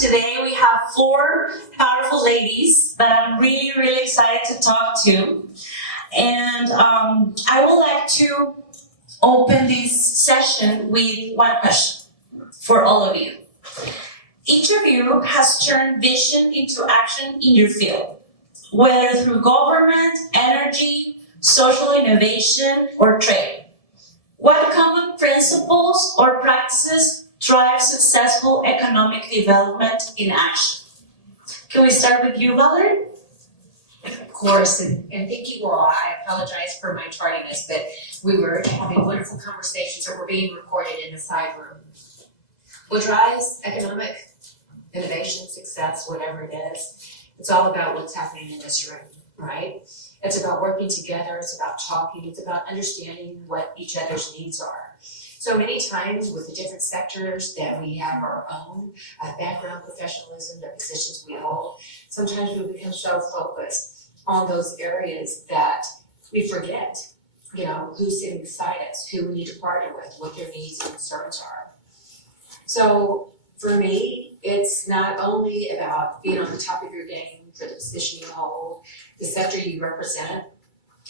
Today we have 4 powerful ladies that I'm really, really excited to talk to. And I would like to open this session with one question for all of you. Each of you has turned vision into action in your field, whether through government, energy, social innovation, or trade. What common principles or practices drive successful economic development in action? Can we start with you, Valerie? Of course, and thank you all. I apologize for my tardiness, but we were having wonderful conversations that were being recorded in the side room. What drives economic innovation, success, whatever it is, it's all about what's happening in this room, right? It's about working together, it's about talking, it's about understanding what each other's needs are. So many times with the different sectors that we have our own background, professionalism, the positions we hold, sometimes we become so focused on those areas that we forget, who's sitting beside us, who we need to partner with, what their needs and concerns are. So for me, it's not only about being on the top of your game for the position you hold, the sector you represent,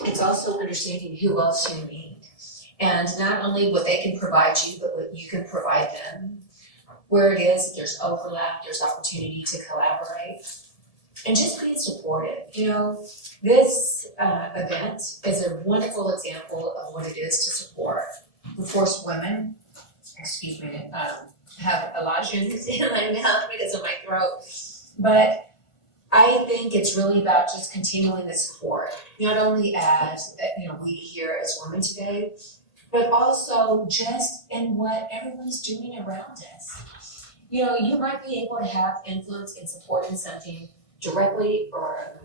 it's also understanding who else you need. And not only what they can provide you, but what you can provide them. Where it is, there's overlap, there's opportunity to collaborate. And just being supportive. This event is a wonderful example of what it is to support. Of course, women, have a lot of sugars in my mouth because of my throat. But I think it's really about just continuing the support, not only as we here as women today, but also just in what everyone's doing around us. You might be able to have influence in supporting something directly or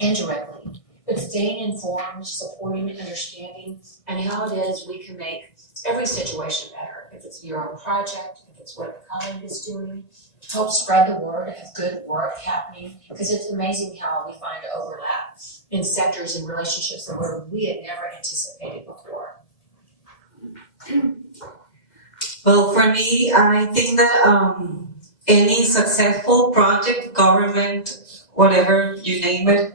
indirectly, but staying informed, supporting, and understanding, and how it is we can make every situation better. If it's your own project, if it's what a colleague is doing, help spread the word of good work happening, because it's amazing how we find overlap in sectors and relationships that we had never anticipated before. Well, for me, I think that any successful project, government, whatever you name it,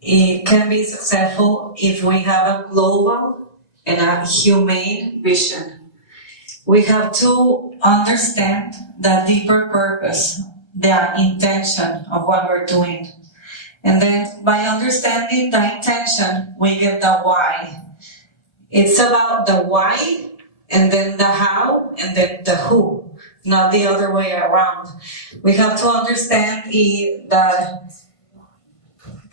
it can be successful if we have a global and a humane vision. We have to understand the deeper purpose, the intention of what we're doing. And then by understanding the intention, we get the why. It's about the why, and then the how, and then the who, not the other way around. We have to understand that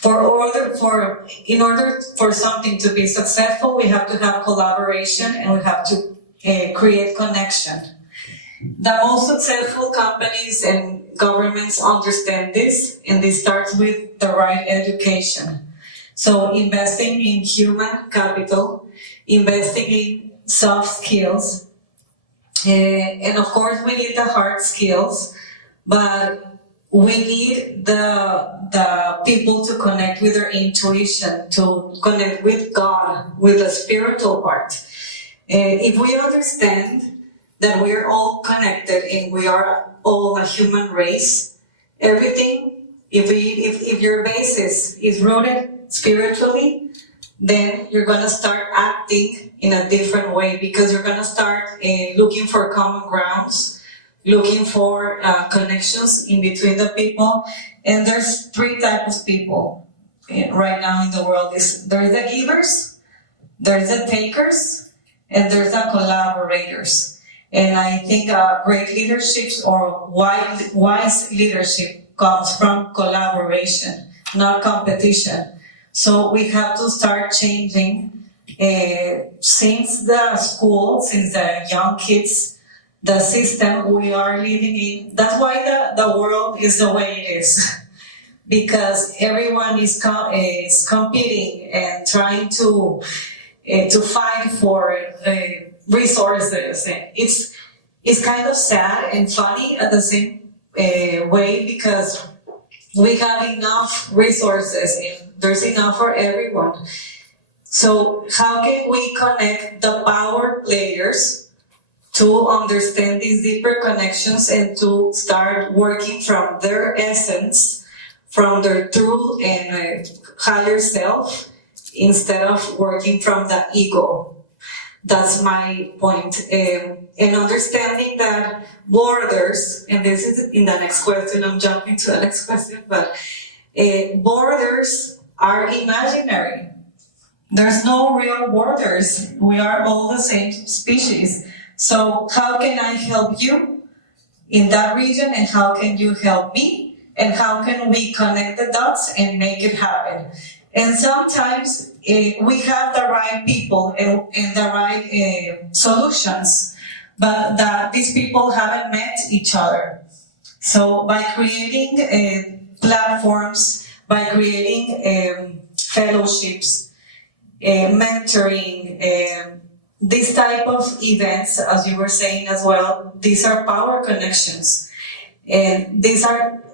in order for something to be successful, we have to have collaboration and we have to create connection. The most successful companies and governments understand this, and this starts with the right education. So investing in human capital, investing in soft skills, and of course we need the hard skills, but we need the people to connect with their intuition, to connect with God, with the spiritual part. If we understand that we're all connected and we are all a human race, everything, if your basis is rooted spiritually, then you're going to start acting in a different way, because you're going to start looking for common grounds, looking for connections in between the people. And there's 3 types of people right now in the world. There's the givers, there's the takers, and there's the collaborators. And I think great leadership or wise leadership comes from collaboration, not competition. So we have to start changing since the school, since the young kids, the system we are living in. That's why the world is the way it is, because everyone is competing and trying to fight for resources. It's kind of sad and funny at the same way, because we have enough resources and there's enough for everyone. So how can we connect the power players to understand these deeper connections and to start working from their essence, from their true and higher self, instead of working from the ego. That's my point. And understanding that borders, and this is in the next question, I'm jumping to the next question, but borders are imaginary. There's no real borders. We are all the same species. So how can I help you in that region, and how can you help me? And how can we connect the dots and make it happen? And sometimes we have the right people and the right solutions, but that these people haven't met each other. So by creating platforms, by creating fellowships, mentoring, this type of events, as you were saying as well, these are power connections. And this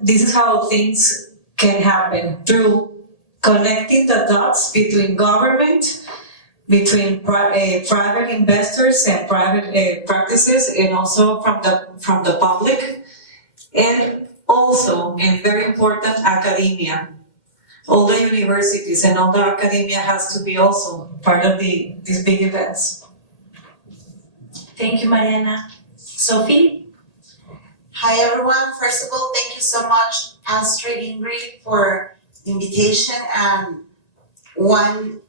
is how things can happen, through connecting the dots between government, between private investors and private practices, and also from the public, and also, and very important, academia. All the universities and all the academia has to be also part of these big events. Thank you, Mariana. Sophie? Hi everyone, first of all, thank you so much, Astrid, Ingrid, for the invitation and one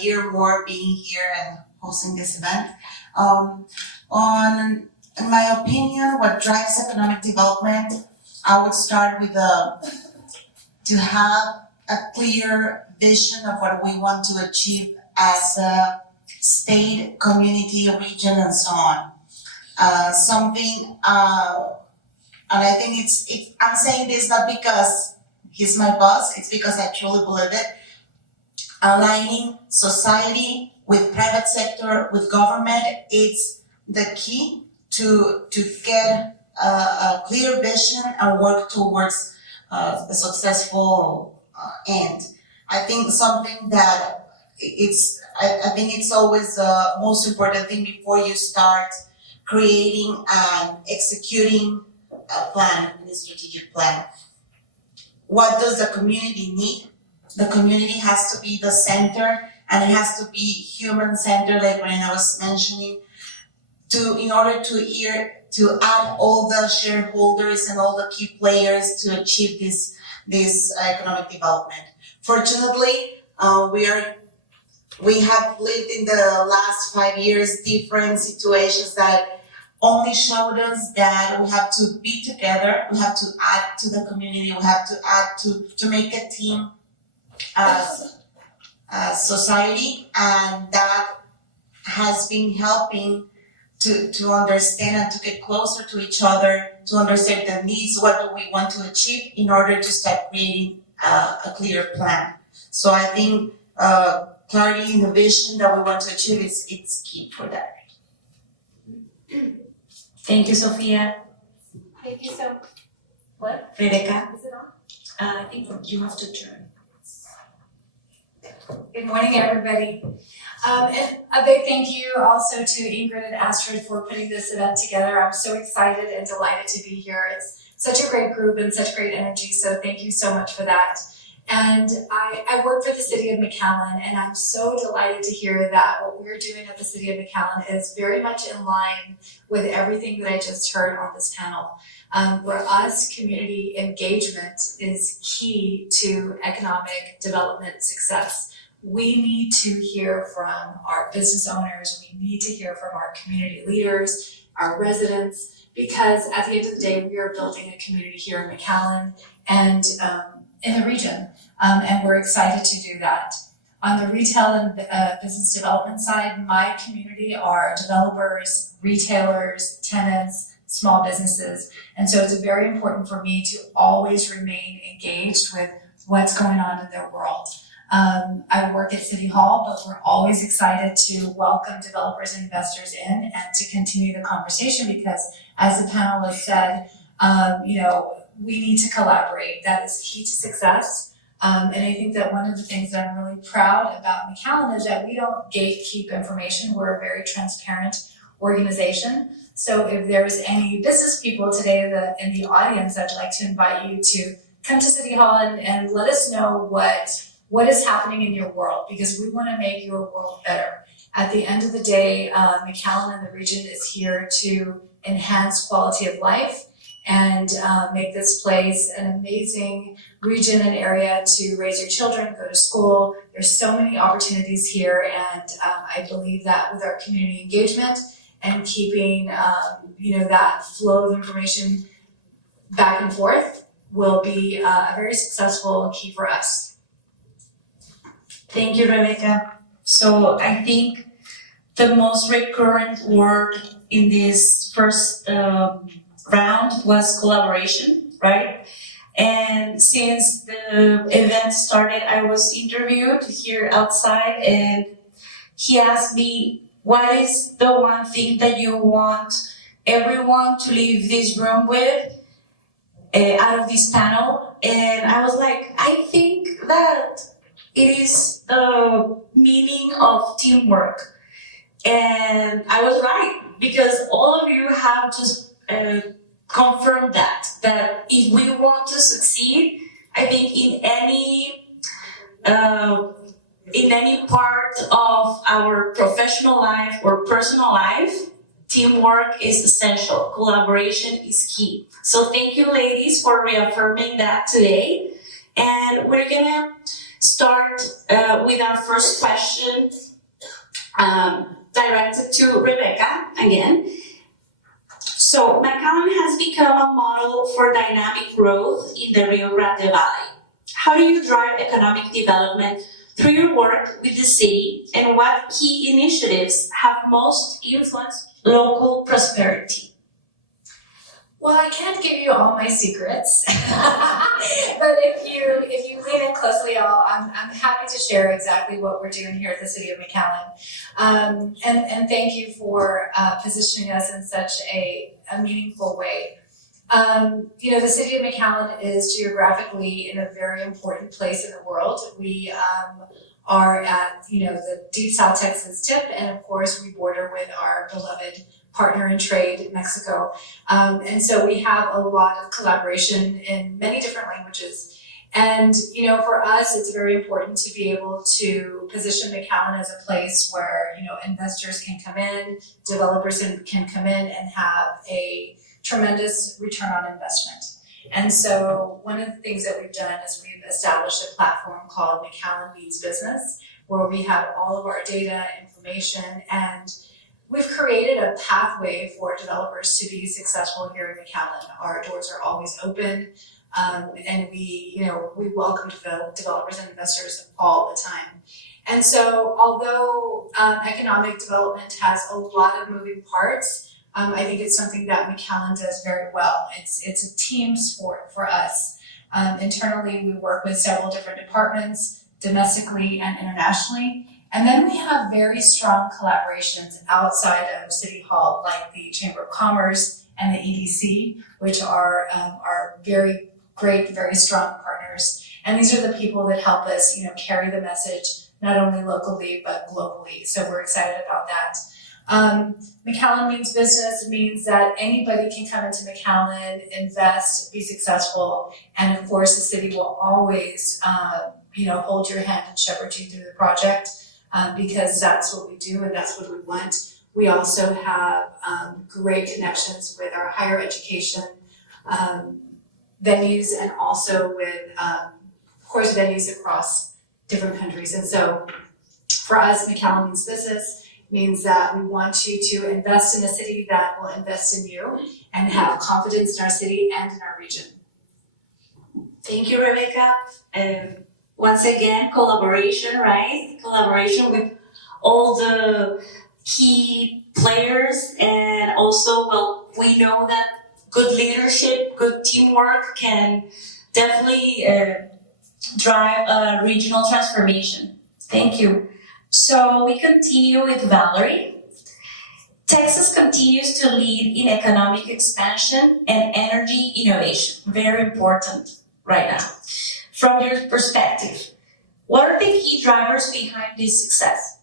year more being here and hosting this event. In my opinion, what drives economic development, I would start with to have a clear vision of what we want to achieve as a state, community, region, and so on. And I think I'm saying this not because he's my boss, it's because I truly believe it. Aligning society with private sector, with government, it's the key to get a clear vision and work towards a successful end. I think something that I think it's always the most important thing before you start creating and executing a plan, a strategic plan. What does the community need? The community has to be the center, and it has to be human-centered, like Mariana was mentioning, in order to add all the shareholders and all the key players to achieve this economic development. Fortunately, we have lived in the last 5 years different situations that only showed us that we have to be together, we have to add to the community, we have to add to make a team as society, and that has been helping to understand and to get closer to each other, to understand the needs, what do we want to achieve in order to start creating a clear plan. So I think clarity in the vision that we want to achieve it's key for that. Thank you, Sophia. Thank you so. What? Rebecca? Is it on? I think you have to turn. Good morning, everybody. And a big thank you also to Ingrid and Astrid for putting this event together. I'm so excited and delighted to be here. It's such a great group and such great energy, so thank you so much for that. And I work for the City of McAllen, and I'm so delighted to hear that what we're doing at the City of McAllen is very much in line with everything that I just heard on this panel. For us, community engagement is key to economic development success. We need to hear from our business owners, we need to hear from our community leaders, our residents, because at the end of the day, we are building a community here in McAllen and in the region, and we're excited to do that. On the retail and business development side, my community are developers, retailers, tenants, small businesses, and so it's very important for me to always remain engaged with what's going on in their world. I work at City Hall, but we're always excited to welcome developers and investors in and to continue the conversation because, as the panelists said, we need to collaborate. That is key to success. And I think that one of the things that I'm really proud about McAllen is that we don't gatekeep information. We're very transparent organization. So if there's any business people today in the audience, I'd like to invite you to come to City Hall and let us know what is happening in your world, because we want to make your world better. At the end of the day, McAllen and the region is here to enhance quality of life and make this place an amazing region and area to raise your children, go to school. There's so many opportunities here, and I believe that with our community engagement and keeping that flow of information back and forth will be a very successful key for us. Thank you, Rebecca. So I think the most recurrent word in this first round was collaboration, right? And since the event started, I was interviewed here outside, and he asked me, what is the one thing that you want everyone to leave this room with out of this panel? And I was like, I think that it is the meaning of teamwork. And I was right, because all of you have just confirmed that if we want to succeed, I think in any part of our professional life or personal life, teamwork is essential. Collaboration is key. So thank you, ladies, for reaffirming that today. And we're gonna start with our first question, directed to Rebecca again. So McAllen has become a model for dynamic growth in the Rio Grande Valley. How do you drive economic development through your work with the city, and what key initiatives have most influenced local prosperity? Well, I can't give you all my secrets, but if you lean in closely, I'm happy to share exactly what we're doing here at the City of McAllen. And thank you for positioning us in such a meaningful way. The City of McAllen is geographically in a very important place in the world. We are at the deep South Texas tip, and of course we border with our beloved partner in trade, Mexico. And so we have a lot of collaboration in many different languages. And, for us, it's very important to be able to position McAllen as a place where, investors can come in, developers can come in and have a tremendous return on investment. And so one of the things that we've done is we've established a platform called McAllen Means Business, where we have all of our data, information, and we've created a pathway for developers to be successful here in McAllen. Our doors are always open, and we welcome developers and investors all the time. And so, although economic development has a lot of moving parts, I think it's something that McAllen does very well. It's a team sport for us. Internally, we work with several different departments, domestically and internationally. And then we have very strong collaborations outside of City Hall, like the Chamber of Commerce and the EDC, which are very great, very strong partners. And these are the people that help us, carry the message, not only locally, but globally. So we're excited about that. McAllen Means Business means that anybody can come into McAllen, invest, be successful, and of course the city will always, hold your hand and shepherd you through the project. Because that's what we do and that's what we want. We also have great connections with our higher education venues, and also with, of course, venues across different countries. And so for us, McAllen Means Business means that we want you to invest in a city that will invest in you and have confidence in our city and in our region. Thank you, Rebecca. Once again, collaboration, right? Collaboration with all the key players, and also, we know that good leadership, good teamwork can definitely drive a regional transformation. Thank you. So we continue with Valerie. Texas continues to lead in economic expansion and energy innovation. Very important right now. From your perspective, what are the key drivers behind this success?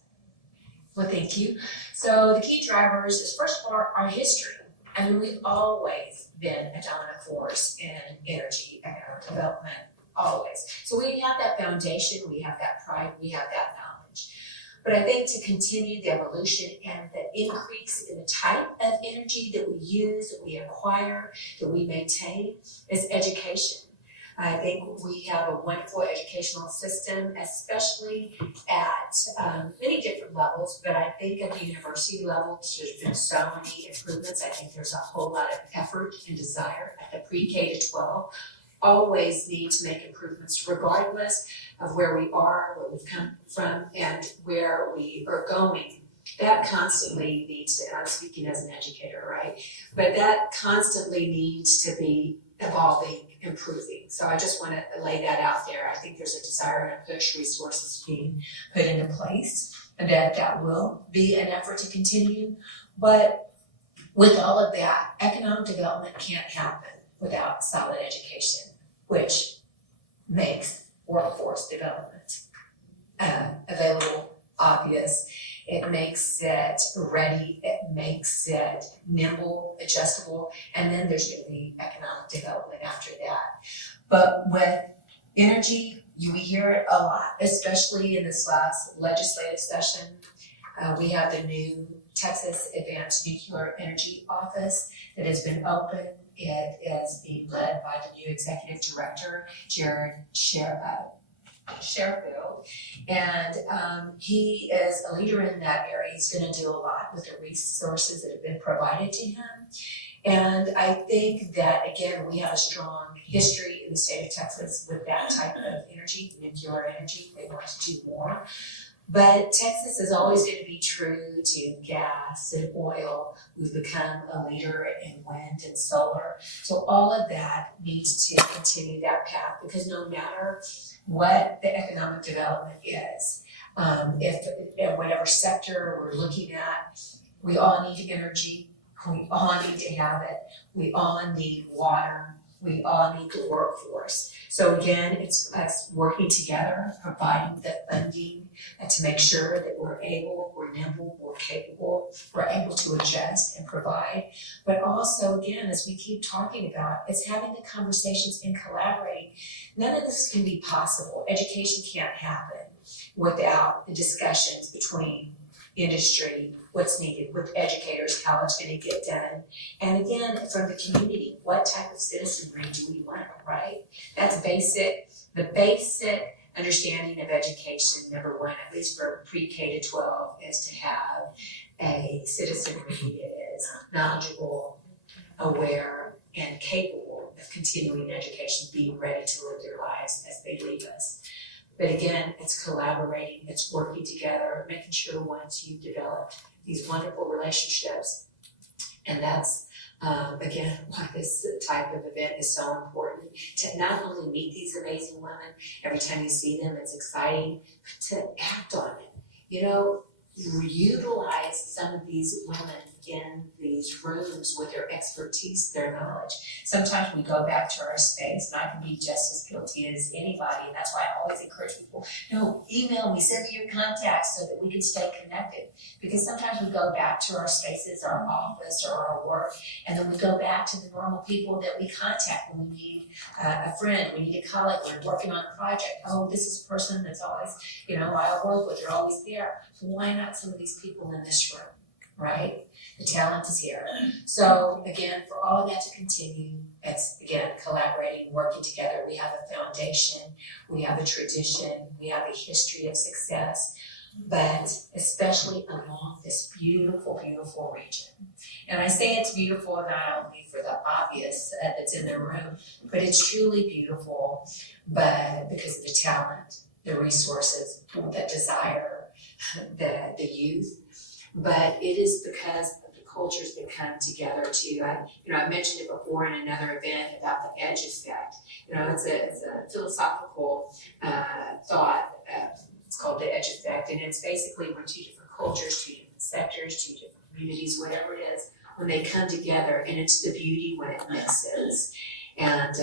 Well, thank you. So the key drivers is first of all our history. I mean, we've always been a dominant force in energy economic development, always. So we have that foundation, we have that pride, we have that knowledge. But I think to continue the evolution and the increase in the type of energy that we use, that we acquire, that we maintain is education. I think we have a wonderful educational system, especially at many different levels, but I think at the university level, there's been so many improvements. I think there's a whole lot of effort and desire at the pre-K to 12. Always need to make improvements regardless of where we are, where we've come from, and where we are going. That constantly needs to, and I'm speaking as an educator, right? But that constantly needs to be evolving, improving. So I just want to lay that out there. I think there's a desire and a push, resources being put into place, and that will be an effort to continue. But with all of that, economic development can't happen without solid education, which makes workforce development available, obvious. It makes it ready, it makes it nimble, adjustable, and then there's going to be economic development after that. But with energy, we hear it a lot, especially in this last legislative session. We have the new Texas Advanced Nuclear Energy Office that has been open. It is being led by the new executive director, Jared Sherfield, and he is a leader in that area. He's going to do a lot with the resources that have been provided to him. And I think that, again, we have a strong history in the state of Texas with that type of energy, nuclear energy. They want to do more. But Texas is always going to be true to gas and oil. We've become a leader in wind and solar. So all of that needs to continue that path, because no matter what the economic development is, if whatever sector we're looking at, we all need energy. We all need to have it. We all need water. We all need the workforce. So again, it's us working together, providing the funding to make sure that we're able, we're nimble, we're capable, we're able to adjust and provide. But also, again, as we keep talking about, it's having the conversations and collaborating. None of this can be possible. Education can't happen without the discussions between industry, what's needed, with educators, how it's going to get done. And again, from the community, what type of citizenry do we want, right? That's basic, the basic understanding of education, number one, at least for pre-K to 12, is to have a citizenry that is knowledgeable, aware, and capable of continuing education, being ready to live their lives as they leave us. But again, it's collaborating, it's working together, making sure once you've developed these wonderful relationships, and that's, again, why this type of event is so important, to not only meet these amazing women, every time you see them, it's exciting, but to act on it. You know, utilize some of these women in these rooms with their expertise, their knowledge. Sometimes we go back to our space, and I can be just as guilty as anybody, and that's why I always encourage people, no, email me, send me your contacts so that we can stay connected. Because sometimes we go back to our spaces, our office, or our work, and then we go back to the normal people that we contact when we need a friend, we need a colleague, we're working on a project. Oh, this is a person that's always, I work with, they're always there. So why not some of these people in this room, right? The talent is here. So again, for all of that to continue, it's again, collaborating, working together. We have a foundation, we have a tradition, we have a history of success, but especially along this beautiful, beautiful region. And I say it's beautiful not only for the obvious that's in the room, but it's truly beautiful, but because of the talent, the resources, the desire, the youth, but it is because of the cultures that come together too. I mentioned it before in another event about the edge effect. It's a philosophical thought. It's called the edge effect, and it's basically when two different cultures, two different sectors, two different communities, whatever it is, when they come together, and it's the beauty when it mixes. And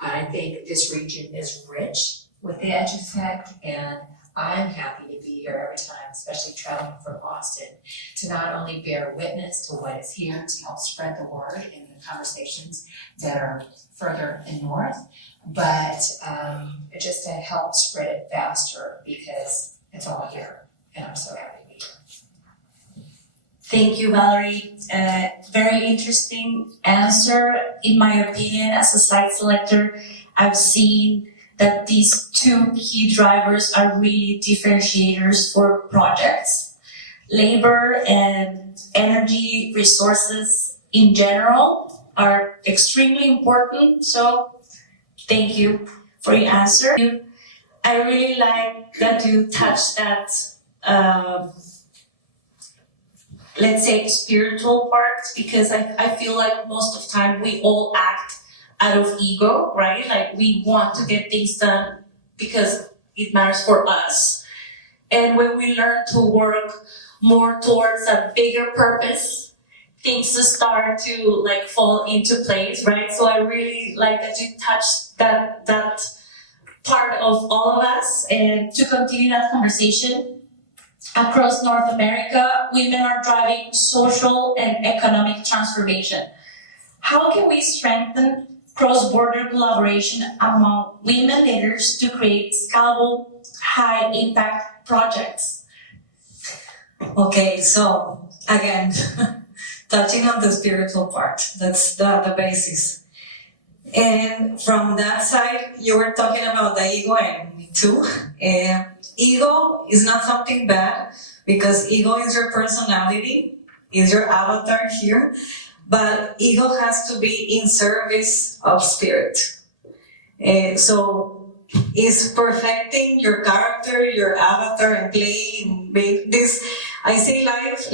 I think this region is rich with the edge effect, and I'm happy to be here every time, especially traveling from Austin, to not only bear witness to what is here to help spread the word in the conversations that are further and north, but just to help spread it faster because it's all here, and I'm so happy to be here. Thank you, Valerie. Very interesting answer. In my opinion, as a site selector, I've seen that these two key drivers are really differentiators for projects. Labor and energy resources in general are extremely important, so thank you for your answer. I really like that you touched that, let's say, spiritual part, because I feel like most of the time we all act out of ego, right? Like we want to get things done because it matters for us. And when we learn to work more towards a bigger purpose, things start to like fall into place, right? So I really like that you touched that part of all of us. And to continue that conversation, across North America, women are driving social and economic transformation. How can we strengthen cross-border collaboration among women leaders to create scalable, high-impact projects? Okay, so again, touching on the spiritual part, that's the basis. And from that side, you were talking about the ego, and me too. Ego is not something bad, because ego is your personality, is your avatar here, but ego has to be in service of spirit. So is perfecting your character, your avatar, and playing this. I say life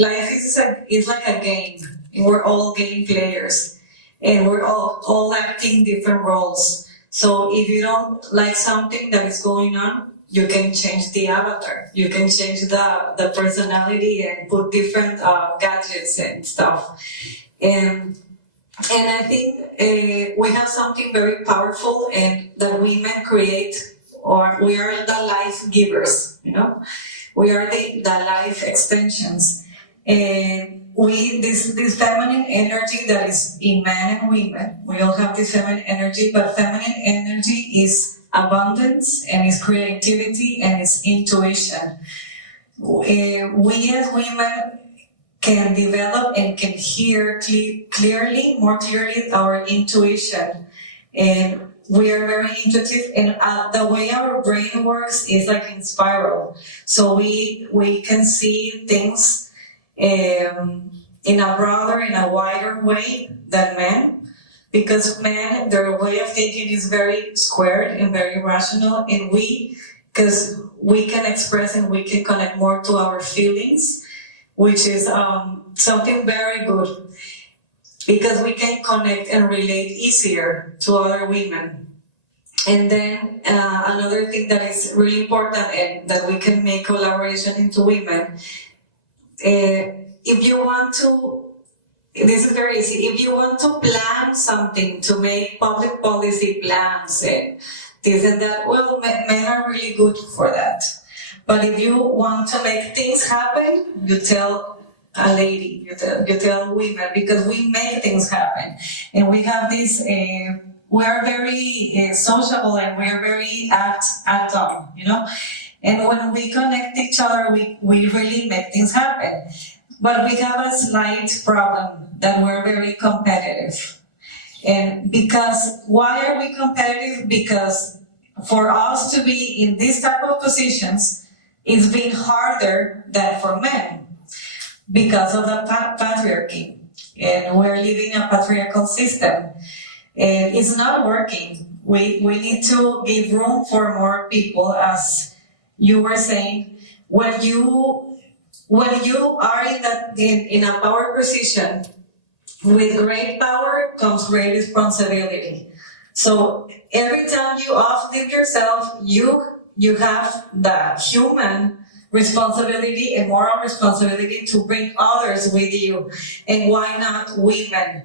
is like a game. We're all game players, and we're all acting different roles. So if you don't like something that is going on, you can change the avatar. You can change the personality and put different gadgets and stuff. And I think we have something very powerful, and that women create, or we are the life givers, you know? We are the life extensions. And this feminine energy that is in men and women, we all have this feminine energy, but feminine energy is abundance, and is creativity, and is intuition. We as women can develop and can hear more clearly our intuition. And we are very intuitive, and the way our brain works is like in spiral. So we can see things in a broader, in a wider way than men. Because men, their way of thinking is very squared and very rational, and because we can express and we can connect more to our feelings, which is something very good, because we can connect and relate easier to other women. And then another thing that is really important, and that we can make collaboration into women, if you want to, this is very easy. If you want to plan something, to make public policy plans and this and that, well, men are really good for that. But if you want to make things happen, you tell a lady, you tell women, because we make things happen. And we have this, we are very sociable, and we are very act on, you know? And when we connect each other, we really make things happen. But we have a slight problem, that we're very competitive. And why are we competitive? Because for us to be in this type of positions, it's been harder than for men, because of the patriarchy. And we're living a patriarchal system. And it's not working. We need to give room for more people, as you were saying. When you are in a power position, with great power comes great responsibility. So every time you uplift yourself, you have the human responsibility and moral responsibility to bring others with you. And why not women?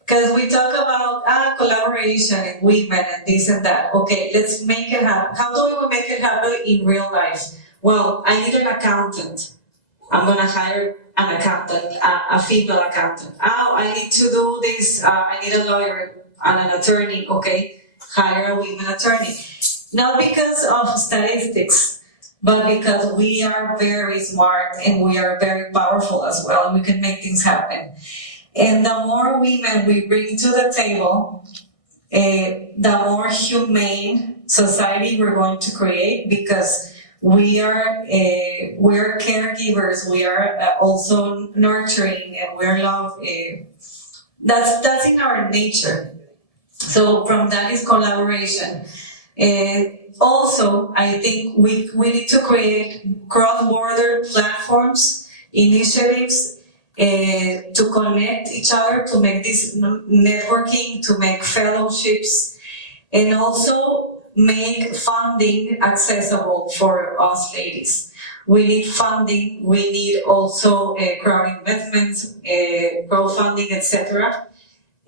Because we talk about collaboration and women and this and that. Okay, let's make it happen. How do we make it happen in real life? well, I need an accountant. I'm gonna hire an accountant, a female accountant. Oh, I need to do this, I need a lawyer and an attorney, okay, hire a women attorney. Not because of statistics, but because we are very smart and we are very powerful as well, and we can make things happen. And the more women we bring to the table, the more humane society we're going to create, because we're caregivers, we are also nurturing, and we're love. That's in our nature. So from that is collaboration. Also, I think we need to create cross-border platforms, initiatives, to connect each other, to make this networking, to make fellowships, and also make funding accessible for us ladies. We need funding, we need also crowd investments, crowdfunding, etc.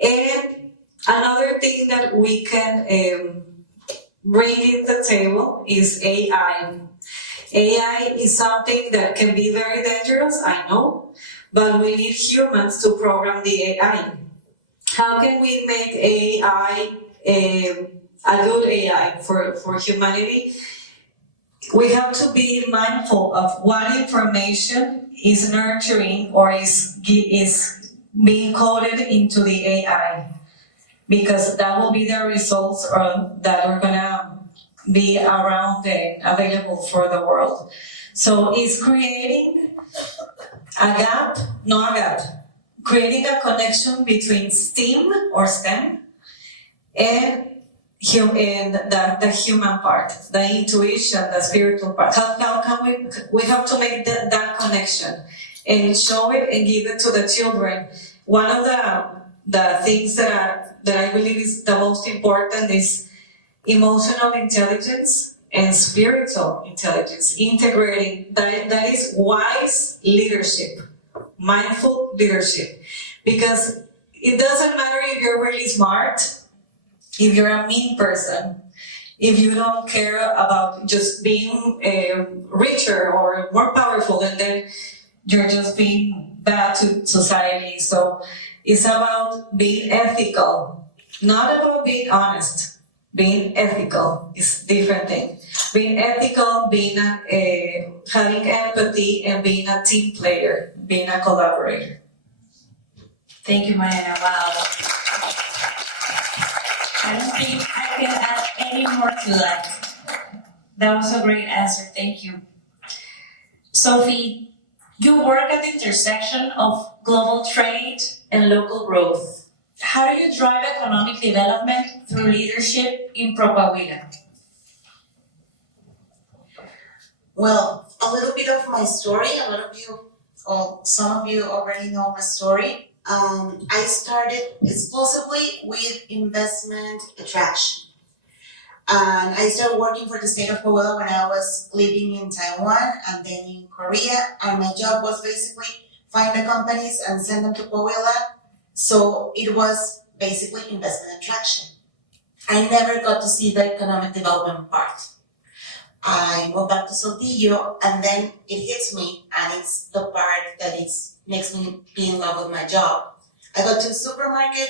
And another thing that we can bring in the table is AI. AI is something that can be very dangerous, I know, but we need humans to program the AI. How can we make AI a good AI for humanity? We have to be mindful of what information is nurturing or is being coded into the AI, because that will be the results that are gonna be around and available for the world. So it's creating creating a connection between STEAM or STEM and the human part, the intuition, the spiritual part. How can we have to make that connection and show it and give it to the children. One of the things that I believe is the most important is emotional intelligence and spiritual intelligence, integrating that is wise leadership, mindful leadership, because it doesn't matter if you're really smart, if you're a mean person, if you don't care about just being richer or more powerful, and then you're just being bad to society. So it's about being ethical, not about being honest. Being ethical is a different thing. Being ethical, being having empathy, and being a team player, being a collaborator. Thank you, Mariana. Wow. I don't think I can add any more to that. That was a great answer. Thank you. Sophie, you work at the intersection of global trade and local growth. How do you drive economic development through leadership in ProCoahuila? Well, a little bit of my story. Some of you already know my story. I started exclusively with investment attraction. And I started working for the state of Coahuila when I was living in Taiwan and then in Korea. And my job was basically find the companies and send them to Coahuila. So it was basically investment attraction. I never got to see the economic development part. I moved back to Saltillo, and then it hits me, and it's the part that makes me be in love with my job. I go to the supermarket,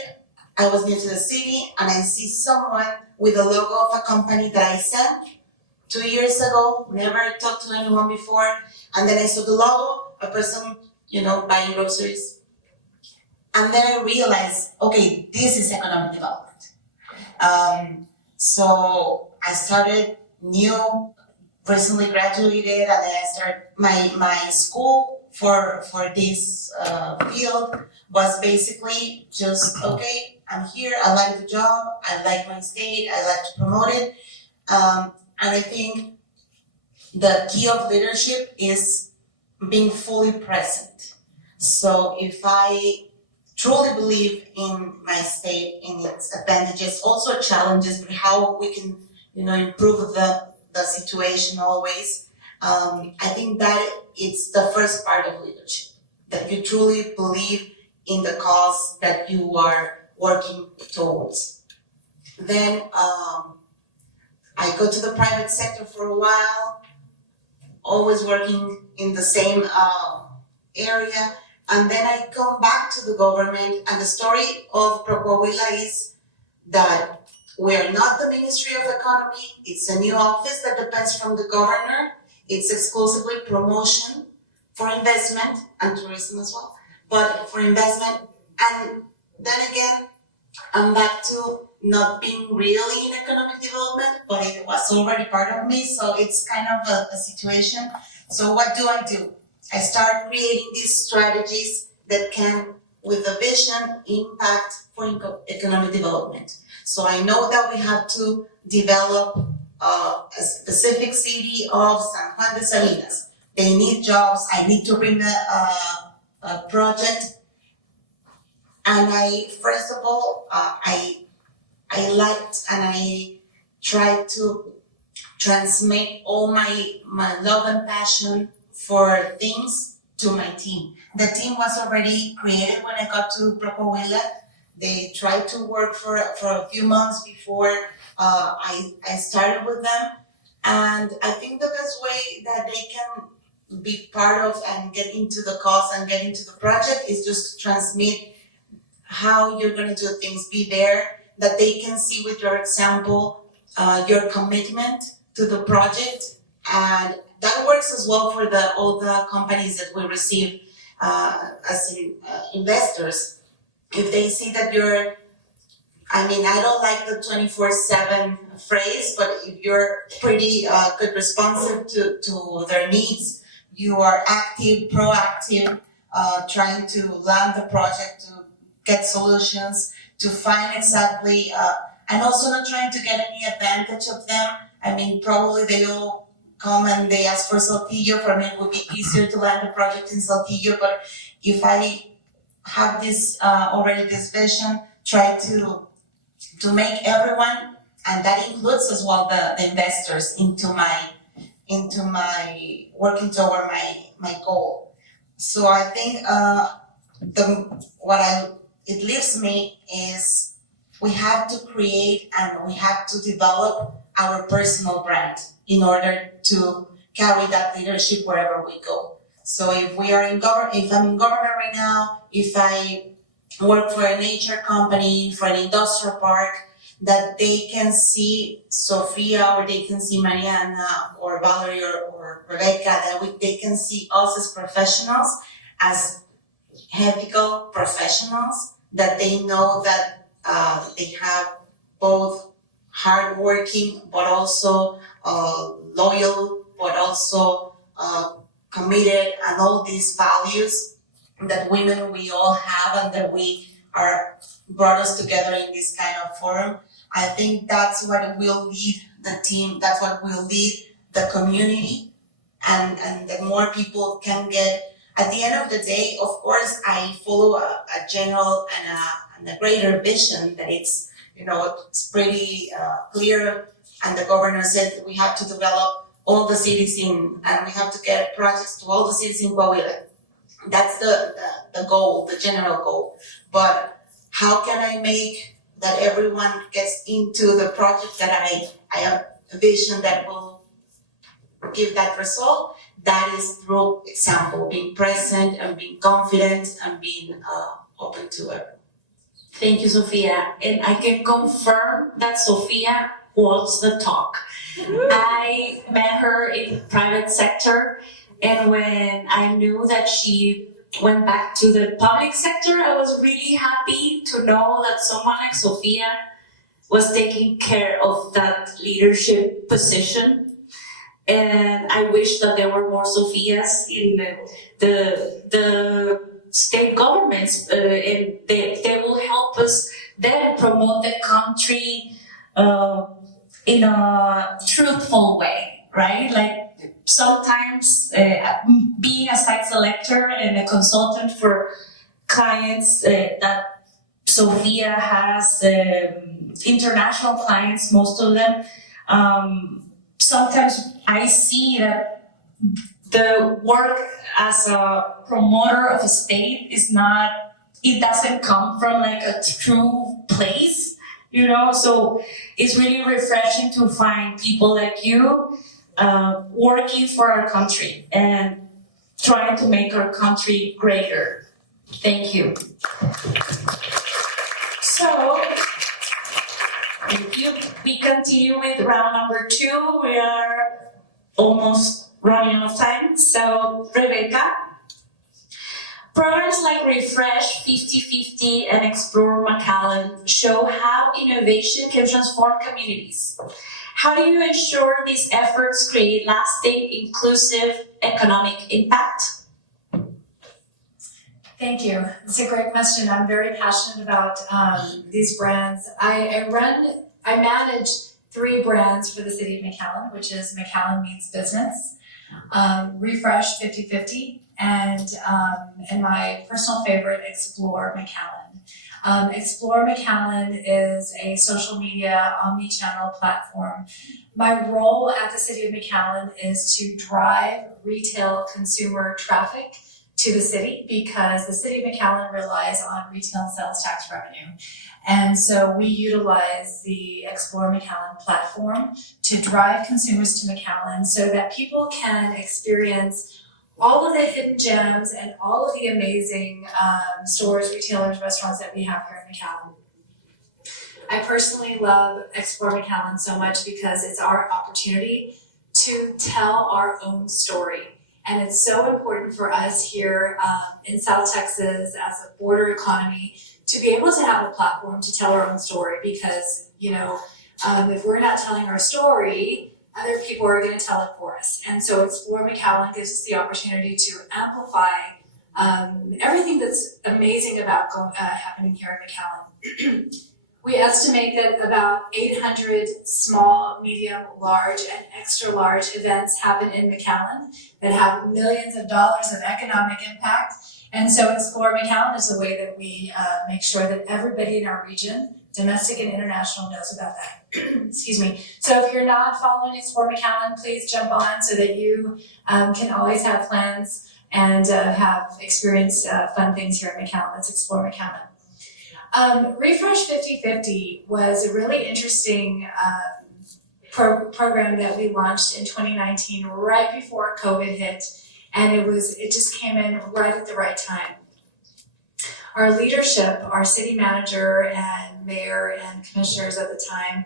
I was new to the city, and I see someone with a logo of a company that I sent 2 years ago, never talked to anyone before, and then I saw the logo, a person, buying groceries. And then I realized, okay, this is economic development. So I started new, recently graduated, and then I started my school for this field was basically just, okay, I'm here, I like the job, I like my state, I like to promote it. And I think the key of leadership is being fully present. So if I truly believe in my state, in its advantages, also challenges, but how we can, improve the situation always. I think that it's the first part of leadership, that you truly believe in the cause that you are working towards. Then I go to the private sector for a while, always working in the same area. And then I come back to the government, and the story of ProCoahuila is that we are not the Ministry of Economy. It's a new office that depends from the governor. It's exclusively promotion for investment and tourism as well, but for investment. And then again, I'm back to not being really in economic development, but it was already part of me, so it's kind of a situation. So what do? I start creating these strategies that can, with a vision, impact for economic development. So I know that we have to develop a specific city of San Juan de Salinas. They need jobs. I need to bring a project. And first of all, I liked and I tried to transmit all my love and passion for things to my team. The team was already created when I got to ProCoahuila. They tried to work for a few months before I started with them. And I think the best way that they can be part of and get into the cause and get into the project is just transmit how you're going to do things, be there, that they can see with your example, your commitment to the project. And that works as well for all the companies that we receive as investors. If they see that I don't like the 24/7 phrase, but if you're pretty good responsive to their needs, you are active, proactive, trying to land the project, to get solutions, to find exactly, and also not trying to get any advantage of them. Probably they all come and they ask for Saltillo. For me, it would be easier to land a project in Saltillo, but if I have this this vision, try to make everyone, and that includes as well the investors, into my working toward my goal. So I think it leaves me is we have to create and we have to develop our personal brand in order to carry that leadership wherever we go. So if I'm in government right now, if I work for a nature company, for an industrial park, that they can see Sofia, or they can see Mariana or Valerie or Rebecca, that they can see us as professionals, as ethical professionals, that they know that they have both hardworking, but also loyal, but also committed, and all these values that women we all have, and that we are brought us together in this kind of forum. I think that's what will lead the team, that's what will lead the community, and that more people can get. At the end of the day, of course, I follow a general and a greater vision that it's pretty clear. And the governor said we have to develop all the cities and we have to get projects to all the cities in Coahuila. That's the goal, the general goal. But how can I make that everyone gets into the project that I have a vision that will give that result? That is through example, being present and being confident and being open to it. Thank you, Sofia. And I can confirm that Sofia walks the talk. I met her in private sector, and when I knew that she went back to the public sector, I was really happy to know that someone like Sofia was taking care of that leadership position. And I wish that there were more Sofias in the state governments, and they will help us then promote the country in a truthful way, right? Like sometimes being a site selector and a consultant for clients that Sofia has, international clients, most of them, sometimes I see that the work as a promoter of a state it doesn't come from like a true place, so it's really refreshing to find people like you working for our country and trying to make our country greater. Thank you. So, thank you. We continue with round number 2. We are almost running out of time. So, Rebecca, programs like Refresh, 50/50, and Explore McAllen show how innovation can transform communities. How do you ensure these efforts create lasting, inclusive economic impact? Thank you. It's a great question. I'm very passionate about these brands. I manage 3 brands for the City of McAllen, which is McAllen Meets Business, Refresh 50/50, and my personal favorite, Explore McAllen. Explore McAllen is a social media omni-channel platform. My role at the City of McAllen is to drive retail consumer traffic to the city, because the City of McAllen relies on retail sales tax revenue. And so we utilize the Explore McAllen platform to drive consumers to McAllen so that people can experience all of the hidden gems and all of the amazing stores, retailers, restaurants that we have here in McAllen. I personally love Explore McAllen so much because it's our opportunity to tell our own story. And it's so important for us here in South Texas as a border economy to be able to have a platform to tell our own story, because, if we're not telling our story, other people are going to tell it for us. And so Explore McAllen gives us the opportunity to amplify everything that's amazing about happening here in McAllen. We estimate that about 800 small, medium, large, and extra large events happen in McAllen that have millions of dollars of economic impact. And so Explore McAllen is a way that we make sure that everybody in our region, domestic and international, knows about that. Excuse me. So if you're not following Explore McAllen, please jump on so that you can always have plans and have experienced fun things here at McAllen. Let's Explore McAllen. Refresh 50/50 was a really interesting program that we launched in 2019, right before COVID hit, and it just came in right at the right time. Our leadership, our city manager and mayor and commissioners at the time,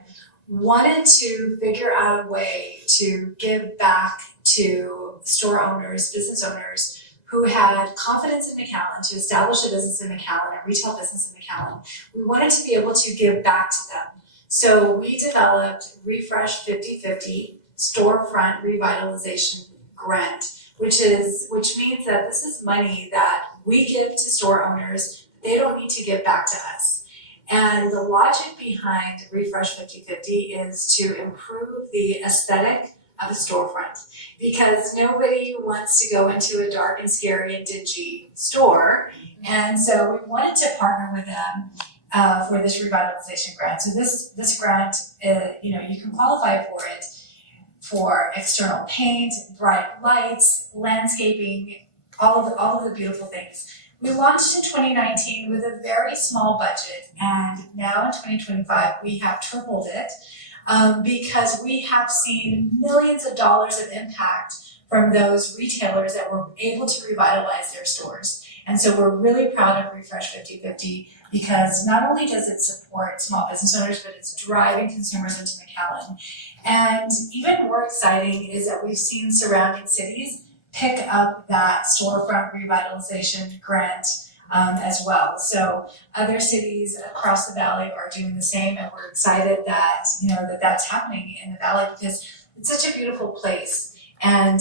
wanted to figure out a way to give back to store owners, business owners, who had confidence in McAllen to establish a business in McAllen, a retail business in McAllen. We wanted to be able to give back to them. So we developed Refresh 50/50 Storefront Revitalization Grant, which means that this is money that we give to store owners. They don't need to give back to us. And the logic behind Refresh 50/50 is to improve the aesthetic of a storefront, because nobody wants to go into a dark and scary and dingy store. And so we wanted to partner with them for this revitalization grant. So this grant, you can qualify for it for external paint, bright lights, landscaping, all of the beautiful things. We launched in 2019 with a very small budget, and now in 2025 we have tripled it. Because we have seen millions of dollars of impact from those retailers that were able to revitalize their stores. And so we're really proud of Refresh 50/50 because not only does it support small business owners, but it's driving consumers into McAllen. And even more exciting is that we've seen surrounding cities pick up that storefront revitalization grant as well. So other cities across the valley are doing the same, and we're excited that that's happening in the valley because it's such a beautiful place. And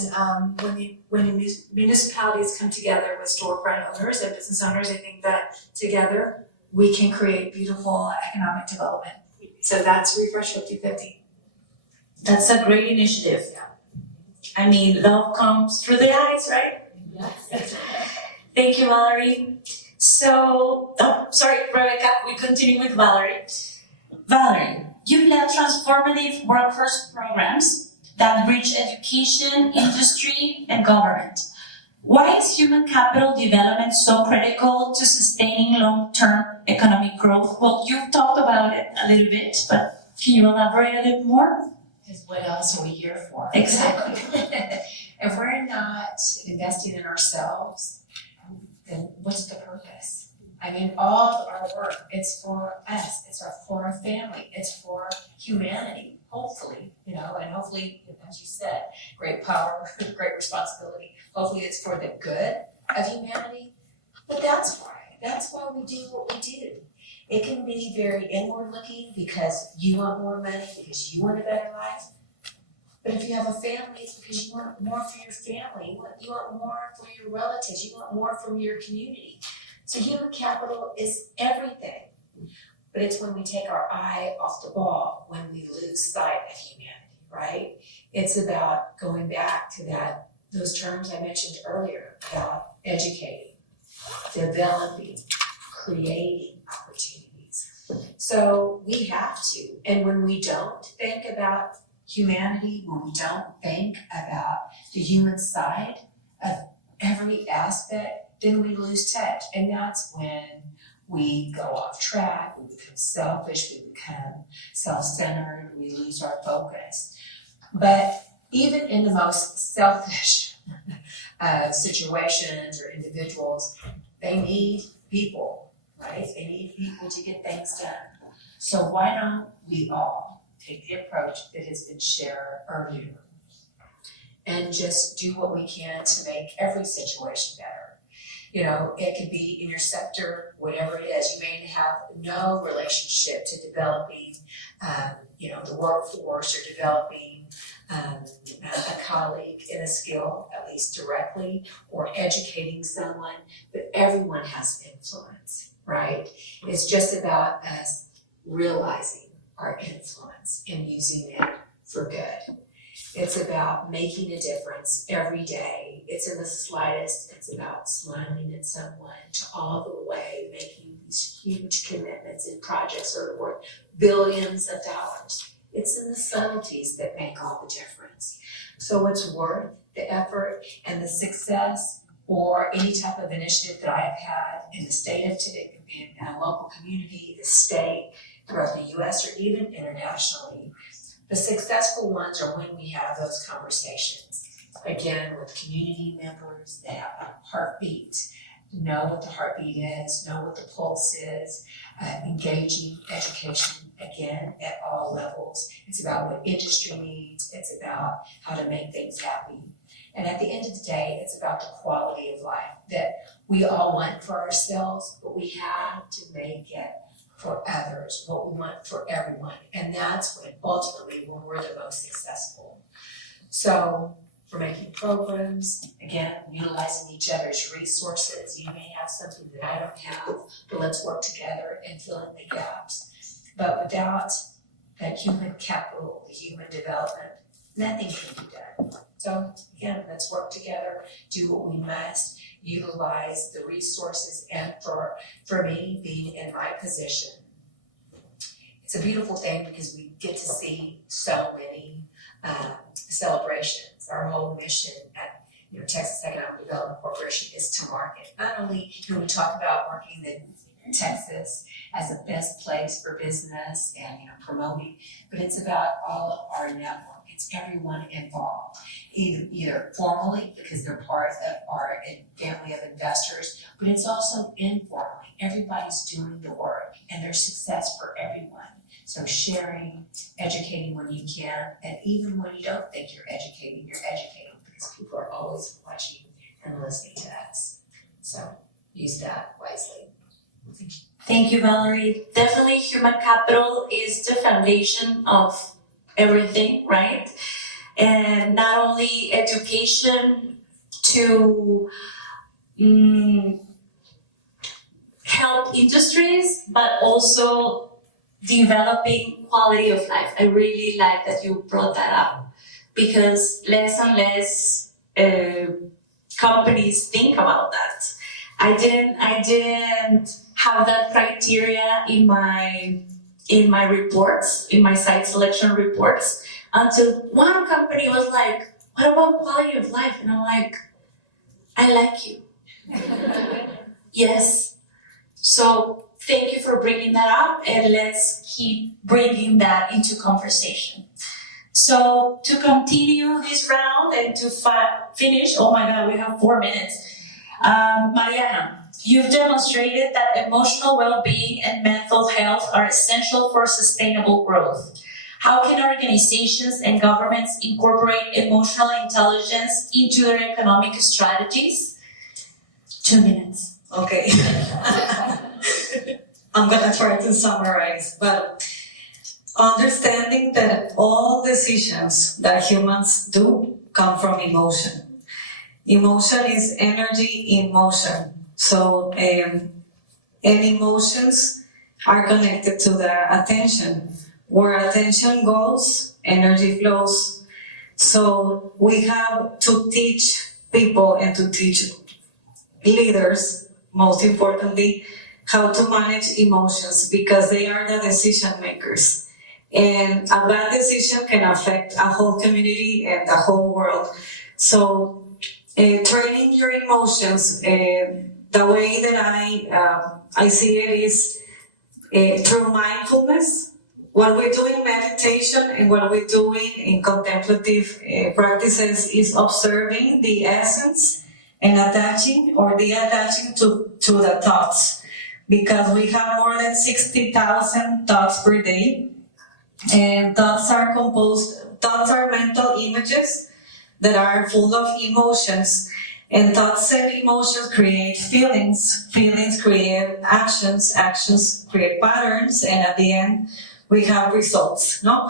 when municipalities come together with storefront owners and business owners, I think that together we can create beautiful economic development. So that's Refresh 50/50. That's a great initiative. I mean, love comes through the eyes, right? Yes. Thank you, Valerie. So, Rebecca, we continue with Valerie. Valerie, you've led transformative workforce programs that bridge education, industry, and government. Why is human capital development so critical to sustaining long-term economic growth? Well, you've talked about it a little bit, but can you elaborate a little more? Because what else are we here for? Exactly. If we're not investing in ourselves, then what's the purpose? I mean, all our work, it's for us, for our family, it's for humanity, hopefully, and hopefully, as you said, great power, great responsibility. Hopefully it's for the good of humanity. But that's why we do what we do. It can be very inward looking because you want more money, because you want a better life. But if you have a family, it's because you want more for your family. You want more for your relatives. You want more from your community. So human capital is everything. But it's when we take our eye off the ball, when we lose sight of humanity, right? It's about going back to those terms I mentioned earlier about educating, developing, creating opportunities. So we have to. And when we don't think about humanity, when we don't think about the human side of every aspect, then we lose touch. And that's when we go off track, we become selfish, we become self-centered, we lose our focus. But even in the most selfish situations or individuals, they need people, right? They need people to get things done. So why don't we all take the approach that has been shared earlier and just do what we can to make every situation better? It could be in your sector, whatever it is. You may have no relationship to developing, the workforce or developing a colleague in a skill, at least directly, or educating someone, but everyone has influence, right? It's just about us realizing our influence and using it for good. It's about making a difference every day. It's in the slightest. It's about smiling at someone, to all the way making these huge commitments in projects that are worth billions of dollars. It's in the subtleties that make all the difference. So it's worth the effort and the success, or any type of initiative that I have had in the state of today, could be in a local community, the state, throughout the US, or even internationally. The successful ones are when we have those conversations, again, with community members that have a heartbeat, know what the heartbeat is, know what the pulse is, engaging education, again, at all levels. It's about what industry needs, it's about how to make things happy. And at the end of the day, it's about the quality of life that we all want for ourselves, but we have to make it for others, what we want for everyone. And that's when ultimately when we're the most successful. So we're making programs, again, utilizing each other's resources. You may have something that I don't have, but let's work together and fill in the gaps. But without that human capital, the human development, nothing can be done. So again, let's work together, do what we must, utilize the resources. And for me, being in my position, it's a beautiful thing because we get to see so many celebrations. Our whole mission at Texas Economic Development Corporation is to market. Not only do we talk about working in Texas as a best place for business and promoting, but it's about all of our network. It's everyone involved, either formally because they're part of our family of investors, but it's also informally. Everybody's doing the work and there's success for everyone. So sharing, educating when you can, and even when you don't think you're educating because people are always watching and listening to us. So use that wisely. Thank you, Valerie. Definitely human capital is the foundation of everything, right? And not only education to help industries, but also developing quality of life. I really like that you brought that up because less and less companies think about that. I didn't have that criteria in my reports, in my site selection reports, until one company was like, what about quality of life? And I'm like, I like you. Yes. So thank you for bringing that up, and let's keep bringing that into conversation. So to continue this round and to finish, oh my God, we have 4 minutes. Mariana, you've demonstrated that emotional well-being and mental health are essential for sustainable growth. How can organizations and governments incorporate emotional intelligence into their economic strategies? 2 minutes. Okay. I'm gonna try to summarize, but understanding that all decisions that humans do come from emotion. Emotion is energy in motion. So, and emotions are connected to the attention. Where attention goes, energy flows. So we have to teach people and to teach leaders, most importantly, how to manage emotions because they are the decision makers. And a bad decision can affect a whole community and the whole world. So training your emotions, the way that I see it is through mindfulness. What we do in meditation and what we do in contemplative practices is observing the essence and attaching or de-attaching to the thoughts. Because we have more than 60,000 thoughts per day. And thoughts are mental images that are full of emotions. And thoughts and emotions create feelings. Feelings create actions. Actions create patterns. And at the end, we have results, no?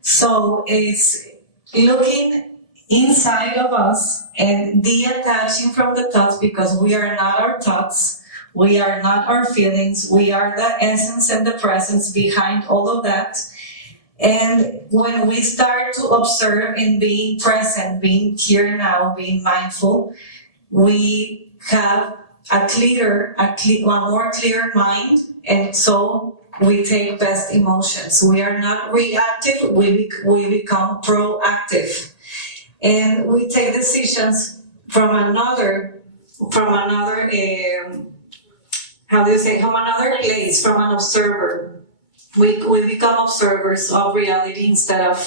So it's looking inside of us and de-attaching from the thoughts because we are not our thoughts. We are not our feelings. We are the essence and the presence behind all of that. And when we start to observe and being present, being here now, being mindful, we have a more clear mind, and so we take best emotions. We are not reactive, we become proactive. And we take decisions from another place, from an observer. We become observers of reality instead of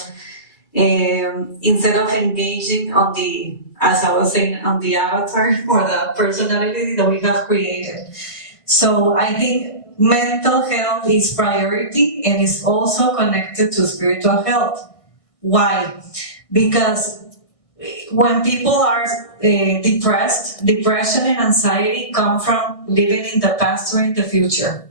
engaging on the, as I was saying, on the avatar or the personality that we have created. So I think mental health is priority and is also connected to spiritual health. Why? Because when people are depressed, depression and anxiety come from living in the past or in the future.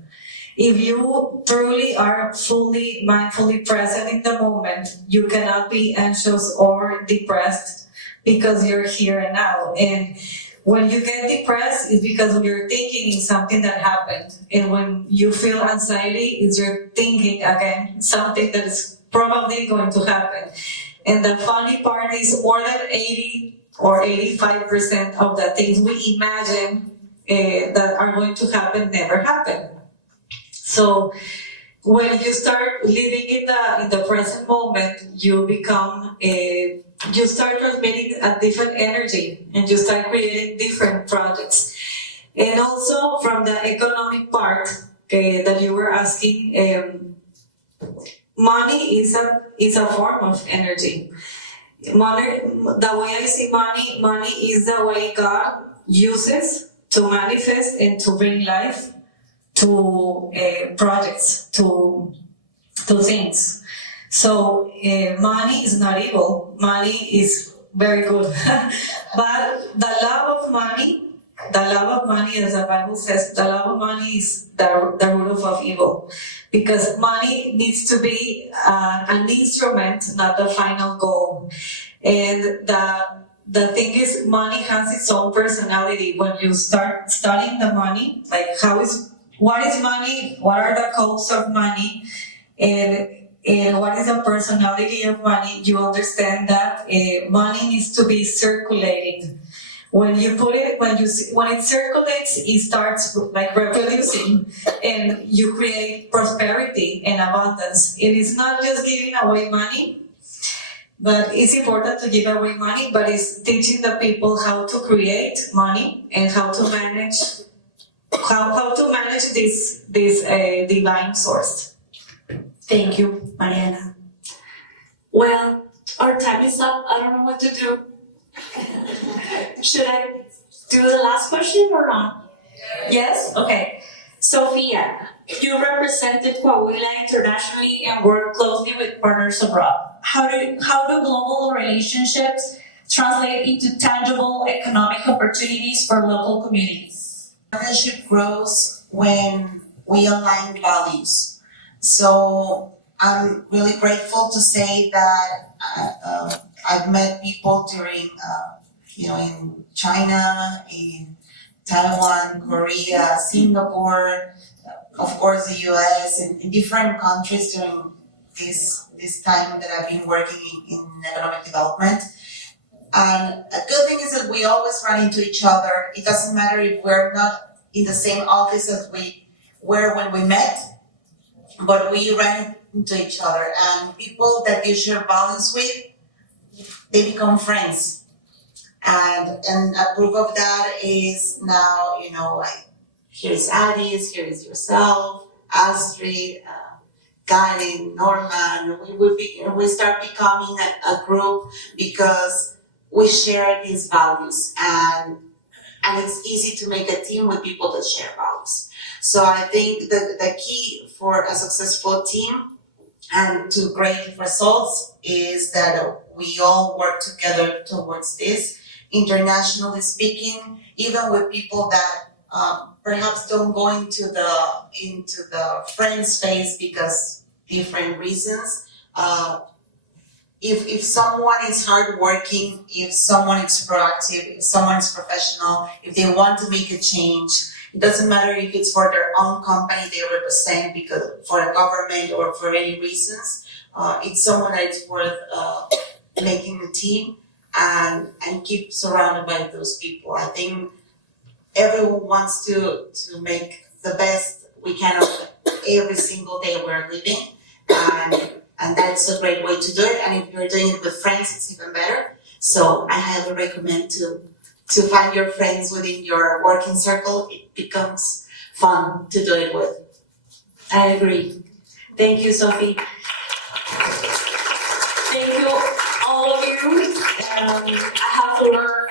If you truly are fully mindfully present in the moment, you cannot be anxious or depressed because you're here and now. And when you get depressed, it's because you're thinking in something that happened. And when you feel anxiety, it's you're thinking again something that is probably going to happen. And the funny part is more than 80 or 85% of the things we imagine that are going to happen never happen. So when you start living in the present moment, you start transmitting a different energy and you start creating different projects. And also from the economic part that you were asking, money is a form of energy. Money, the way I see money is the way God uses to manifest and to bring life to projects, to things. So money is not evil. Money is very good. But the love of money, as the Bible says, the love of money is the root of evil. Because money needs to be an instrument, not the final goal. And the thing is, money has its own personality. When you start studying the money, like what is money, what are the codes of money, and what is the personality of money, you understand that money needs to be circulating. When it circulates, it starts like reproducing, and you create prosperity and abundance. It is not just giving away money, but it's important to give away money, but it's teaching the people how to create money and how to manage this divine source. Thank you, Mariana. Well, our time is up. I don't know what to do. Should I do the last question or not? Yes? Okay. Sophia, you represented Coahuila internationally and work closely with partners abroad. How do global relationships translate into tangible economic opportunities for local communities? Partnership grows when we align values. So I'm really grateful to say that I've met people during, in China, in Taiwan, Korea, Singapore, of course the US, and in different countries during this time that I've been working in economic development. And a good thing is that we always run into each other. It doesn't matter if we're not in the same office as we were when we met, but we ran into each other. And people that you share values with, they become friends. And a proof of that is now, like, here's Addis, here is yourself, Astrid, Karen, Norman. We start becoming a group because we share these values, and it's easy to make a team with people that share values. So I think the key for a successful team and to great results is that we all work together towards this. Internationally speaking, even with people that perhaps don't go into the friend space because different reasons. If someone is hardworking, if someone is proactive, if someone is professional, if they want to make a change, it doesn't matter if it's for their own company they represent, because for a government or for any reasons, it's someone that's worth making a team and keep surrounded by those people. I think everyone wants to make the best we can of every single day we're living, and that's a great way to do it. And if you're doing it with friends, it's even better. So I highly recommend to find your friends within your working circle. It becomes fun to do it with. I agree. Thank you, Sophie. Thank you, all of you. I have to learn